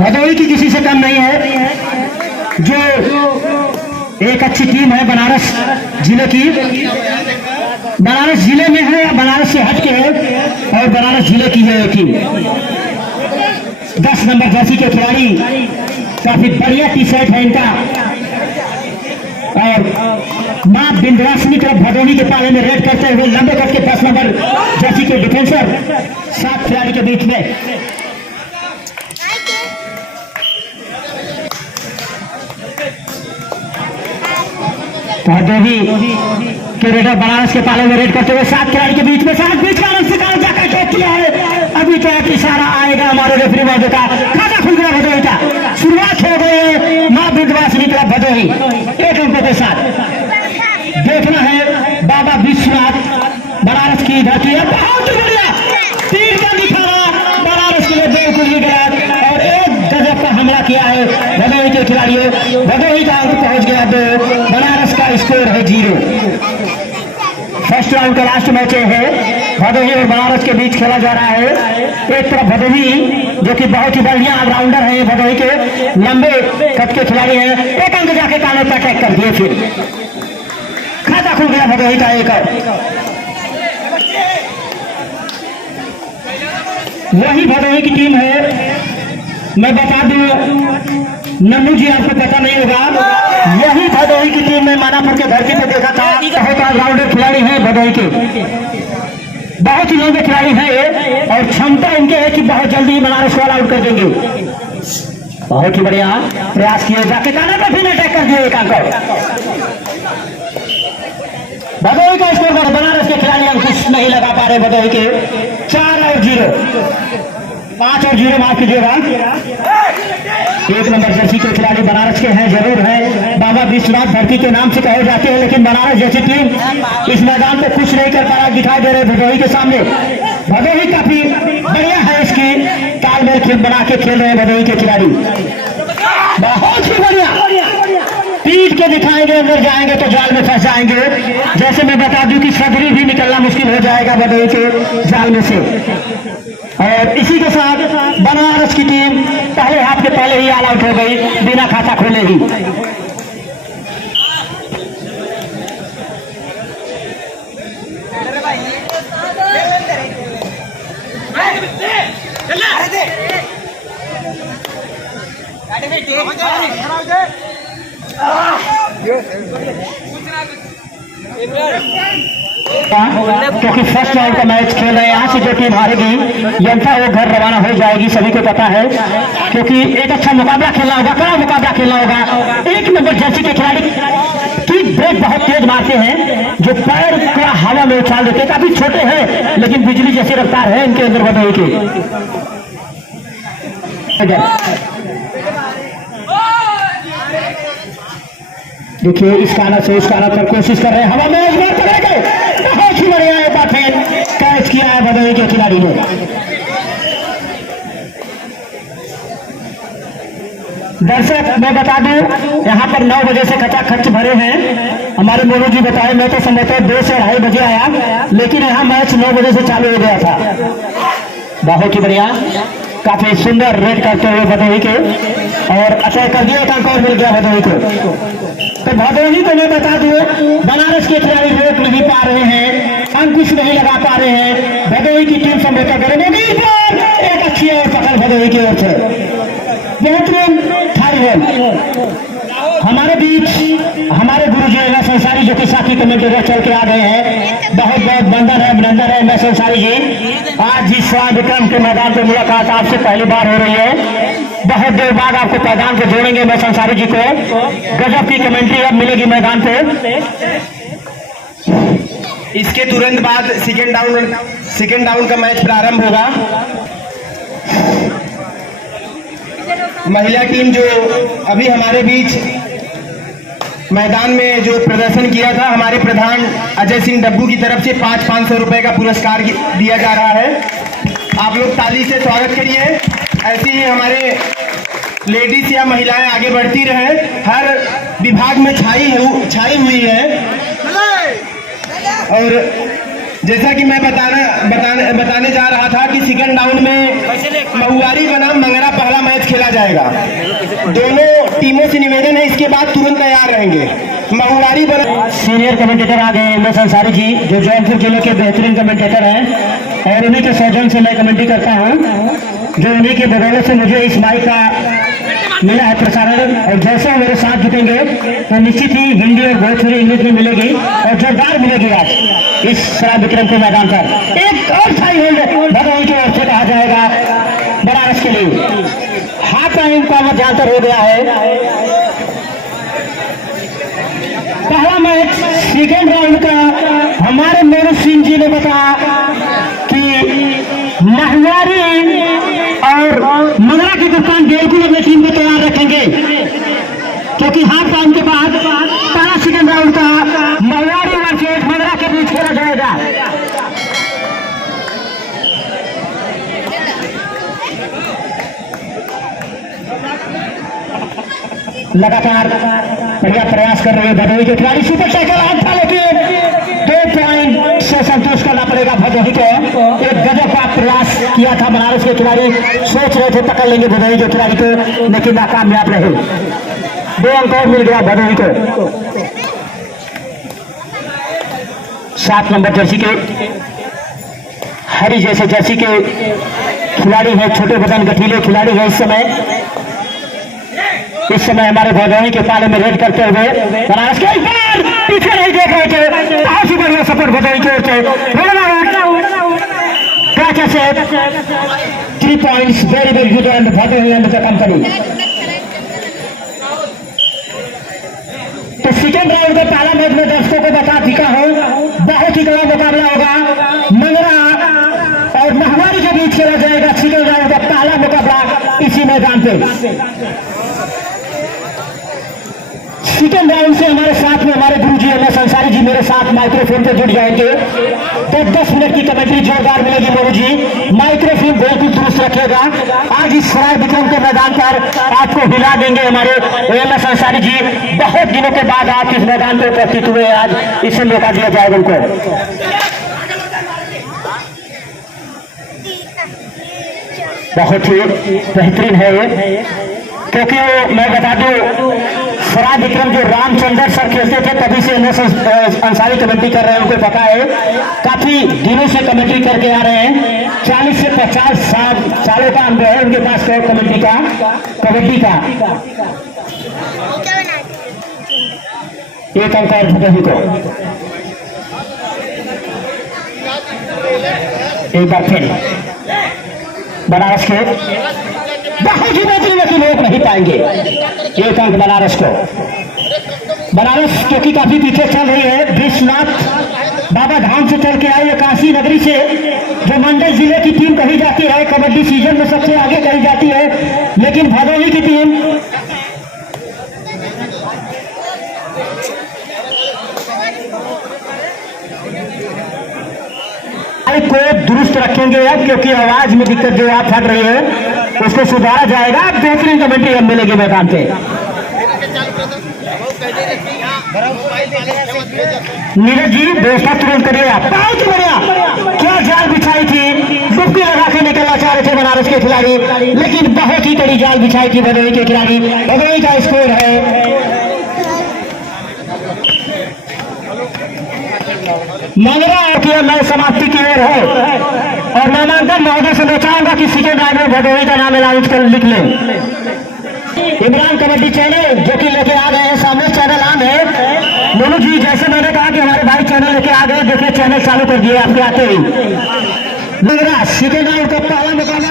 भदोही की किसी से कम नहीं है, जो एक अच्छी टीम है बनारस जिले की। बनारस जिले में है या बनारस से हट के है, और बनारस जिले की है टीम। 10 नंबर जर्सी के खिलाड़ी, काफी बढ़िया टी शर्ट है इनका। और मां विंध्यवासिनी तरफ भदोही के पाले में रेड करते हुए लंबे कट के 10 नंबर जर्सी के डिफेंसर 7 खिलाड़ी के बीच में। भदोही के रेडर बनारस के पाले में रेड करते हुए 7 खिलाड़ी के बीच में, 7 बीच का जाकर टॉप किया है। अभी तो एक इशारा आएगा हमारे रेफरी महोदय का, खाता खुल गया भदोही का। शुरुआत हो गई मां विंध्यवासिनी तरफ भदोही 1 अंकों के साथ। देखना है बाबा विश्वनाथ बनारस की धरती है, बहुत बढ़िया तीर का दिखाना बनारस के लिए बिल्कुल ही गलत, और एक गजब का हमला किया है भदोही के खिलाड़ियों। भदोही का अंक पहुंच गया 2, बनारस का स्कोर है 0। फर्स्ट राउंड का लास्ट मैच है, भदोही और बनारस के बीच खेला जा रहा है। एक तरफ भदोही जो कि बहुत ही बढ़िया ऑलराउंडर है, भदोही के लंबे कद के खिलाड़ी हैं, 1 अंक जाके काले पर अटैक कर दिए, फिर खाता खुल गया भदोही का 1 और। वही भदोही की टीम है, मैं बता दूं नन्नू जी, आपको पता नहीं होगा, यही भदोही की टीम में मानापुर के धरती पे देखा था। बहुत ऑलराउंडर खिलाड़ी हैं भदोही के, बहुत ही लंबे खिलाड़ी हैं ये, और क्षमता इनके है कि बहुत जल्दी बनारस को ऑल आउट कर देंगे। बहुत ही बढ़िया प्रयास किए, जाके काले पे फिर अटैक कर दिए 1 अंक। भदोही का स्कोर पर बनारस के खिलाड़ी अंकुश नहीं लगा पा रहे। भदोही के 4 और 0, 5 और 0 माफ कीजिएगा। 1 नंबर जर्सी के खिलाड़ी बनारस के हैं, जरूर है, बाबा विश्वनाथ धरती के नाम से कहे जाते हैं, लेकिन बनारस जैसी टीम इस मैदान में कुछ नहीं कर पा रहा दिखाई दे रहे भदोही के सामने। भदोही काफी बढ़िया है, इसकी तालमेल खेल बना के खेल रहे हैं भदोही के खिलाड़ी, बहुत ही बढ़िया। पीट के दिखाएंगे, अंदर जाएंगे तो जाल में फंस जाएंगे। जैसे मैं बता दूं कि सदरी भी निकलना मुश्किल हो जाएगा भदोही के जाल में से। और इसी के साथ बनारस की टीम पहले हाफ के पहले ही ऑल आउट हो गई, बिना खाता खोले ही। क्योंकि फर्स्ट राउंड का मैच खेल रहे हैं, यहाँ से जो टीम हारेगी यंथा वो घर रवाना हो जाएगी, सभी को पता है। क्योंकि एक अच्छा मुकाबला खेलना होगा, कड़ा मुकाबला खेलना होगा। 1 नंबर जर्सी के खिलाड़ी की ब्रेक बहुत तेज मारते हैं, जो पैर पूरा हवा में उछाल देते हैं, काफी छोटे हैं लेकिन बिजली जैसी रफ्तार है इनके अंदर भदोही की। देखिए इस काना से उस काना पर कोशिश कर रहे हैं, हवा में अजमेर करेंगे, बहुत ही बढ़िया बात है, कैच किया है भदोही के खिलाड़ी ने। दर्शक मैं बता दूं, यहाँ पर 9 बजे से खचाखच भरे हैं। हमारे मोनू जी बताए, मैं तो संभवतः 2 से 2:30 बजे आया, लेकिन यहाँ मैच 9 बजे से चालू हो गया था। बहुत ही बढ़िया, काफी सुंदर रेड करते हुए भदोही के, और अटैक कर दिया, एक अंक और मिल गया भदोही को। तो भदोही को मैं बता दूं, बनारस के खिलाड़ी रोक नहीं पा रहे हैं, अंकुश नहीं लगा पा रहे हैं। भदोही की टीम समझौता करेंगे, एक अच्छी और पकड़ भदोही की ओर से, बेहतरीन थारी है। हमारे बीच हमारे गुरुजी एमएस अंसारी जो कि साथी कमेंटेटर चल के आ गए हैं, बहुत बहुत वंदन है, अभिनंदन है एमएस अंसारी जी। आज इस विक्रम के मैदान पर मुलाकात आपसे पहली बार हो रही है, बहुत देर बाद आपको मैदान को जोड़ेंगे एमएस अंसारी जी को। गजब की कमेंट्री अब मिलेगी मैदान पे। इसके तुरंत बाद सेकेंड डाउन का मैच प्रारंभ होगा। महिला टीम जो अभी हमारे बीच मैदान में जो प्रदर्शन किया था, हमारे प्रधान अजय सिंह डब्बू की तरफ से 500 रुपए का पुरस्कार दिया जा रहा है। आप लोग ताली से स्वागत करिए। ऐसे ही हमारे लेडीज या महिलाएं आगे बढ़ती रहे, हर विभाग में छाई हुई है। और जैसा कि मैं बताने जा रहा था कि सेकंड राउंड में महुआरी बनाम मंगरा पहला मैच खेला जाएगा। दोनों टीमों से निवेदन है इसके बाद तुरंत तैयार रहेंगे। महुआरी बनाम सीनियर कमेंटेटर आ गए एम एस अंसारी जी, जो जौनपुर जिले के बेहतरीन कमेंटेटर हैं, और उन्हीं के सौजन से मैं कमेंट्री करता हूं, जो उन्हीं के बदौलत से मुझे इस माइक का मिला है प्रसारण। और जैसे मेरे साथ जुटेंगे तो निश्चित ही हिंदी और भोजपुरी इंग्लिश में मिलेगी और जोरदार मिलेगी आज इस शराब विक्रम के मैदान पर। एक और थाई होल्ड भदोही की ओर से कहा जाएगा बनारस के लिए। हाथ टाइम का मध्यांतर हो गया है। पहला मैच सेकेंड राउंड का हमारे मोनू सिंह जी ने बताया कि महुआरी और मंगरा की दुकान बिल्कुल अपनी टीम को तैयार रखेंगे, क्योंकि हाफ टाइम के बाद पहला सेकेंड राउंड का महुआरी वर्सेस मंगरा के बीच खेला जाएगा। लगातार बढ़िया प्रयास कर रहे हैं भदोही के खिलाड़ी। सुपर टैकल आउट था, लेकिन 2 पॉइंट से संतोष करना पड़ेगा भदोही को। एक गजब का प्रयास किया था बनारस के खिलाड़ी, सोच रहे थे पकड़ लेंगे भदोही के खिलाड़ी को, लेकिन नाकामयाब रहे। 2 अंक और मिल गया भदोही को। 7 नंबर जर्सी के हरी जैसे जर्सी के खिलाड़ी है, छोटे बदन गठीले खिलाड़ी है। इस समय हमारे भदोही के पाले में रेड करते हुए बनारस के ऊपर पीछे नहीं देख रहे थे। बहुत ही बढ़िया सपोर्ट भदोही की ओर से। 3 points, very very good and Bhadohi and the company. तो सेकेंड राउंड के पहला मैच में दर्शकों को बता चुका हूं, बहुत ही कड़ा मुकाबला होगा। मंगरा और महुआरी के बीच खेला जाएगा सेकेंड राउंड का पहला मुकाबला इसी मैदान पे। सेकेंड राउंड से हमारे साथ में हमारे गुरुजी एम एस अंसारी जी मेरे साथ माइक्रोफोन पे जुड़ जाएंगे। तो 10 मिनट की कमेंट्री जोरदार मिलेगी। मोरू जी माइक्रोफोन बिल्कुल दुरुस्त रखिएगा। आज इस शराब विक्रम के मैदान पर आपको हिला देंगे हमारे एम एस अंसारी जी। बहुत दिनों के बाद आप इस मैदान पर उपस्थित हुए, आज इसे मौका दिया जाएगा उनको। बहुत ही बेहतरीन है ये, क्योंकि मैं बता दूं शराब विक्रम जो रामचंद्र सर खेलते थे तभी से एमएस अंसारी कमेंट्री कर रहे हैं, उनको पता है। काफी दिनों से कमेंट्री करके आ रहे हैं, 40 से 50 सालों का अनुभव है उनके पास कमेंट्री का, कबड्डी का। एक अंक और भदोही को। एक बार फिर बनारस के बहुत ही बेहतरीन, लेकिन रोक नहीं पाएंगे। 1 अंक बनारस को। बनारस क्योंकि काफी पीछे चल रही है। विश्वनाथ बाबा धाम से चल के आई है, काशी नगरी से, जो मंडल जिले की टीम कही जाती है, कबड्डी सीजन में सबसे आगे कही जाती है, लेकिन भदोही की टीम को दुरुस्त रखेंगे अब, क्योंकि आवाज में दिक्कत जो आप फट रही है उसको सुधारा जाएगा। बेहतरीन कमेंट्री अब मिलेगी मैदान पे। नीरज जी व्यवस्था तुरंत करिए आप। बहुत बढ़िया, क्या जाल बिछाई थी, डुबकी लगा के निकलना चाह रहे थे बनारस के खिलाड़ी, लेकिन बहुत ही कड़ी जाल बिछाई थी भदोही के खिलाड़ी। भदोही का स्कोर है मंगरा की मैं समाप्ति की ओर है, और नामांकन महोदय से मैं चाहूंगा कि सेकेंड राउंड में भदोही का नाम अनाउंस कर लिख लें। इमरान कबड्डी चैनल जो कि लेके आ गए हैं, सामने चैनल आम है। मोनू जी जैसे मैंने कहा कि हमारे भाई चैनल लेके आ गए, देखिए चैनल चालू कर दिए आपके आते ही। मंगरा सेकेंड राउंड का पहला मुकाबला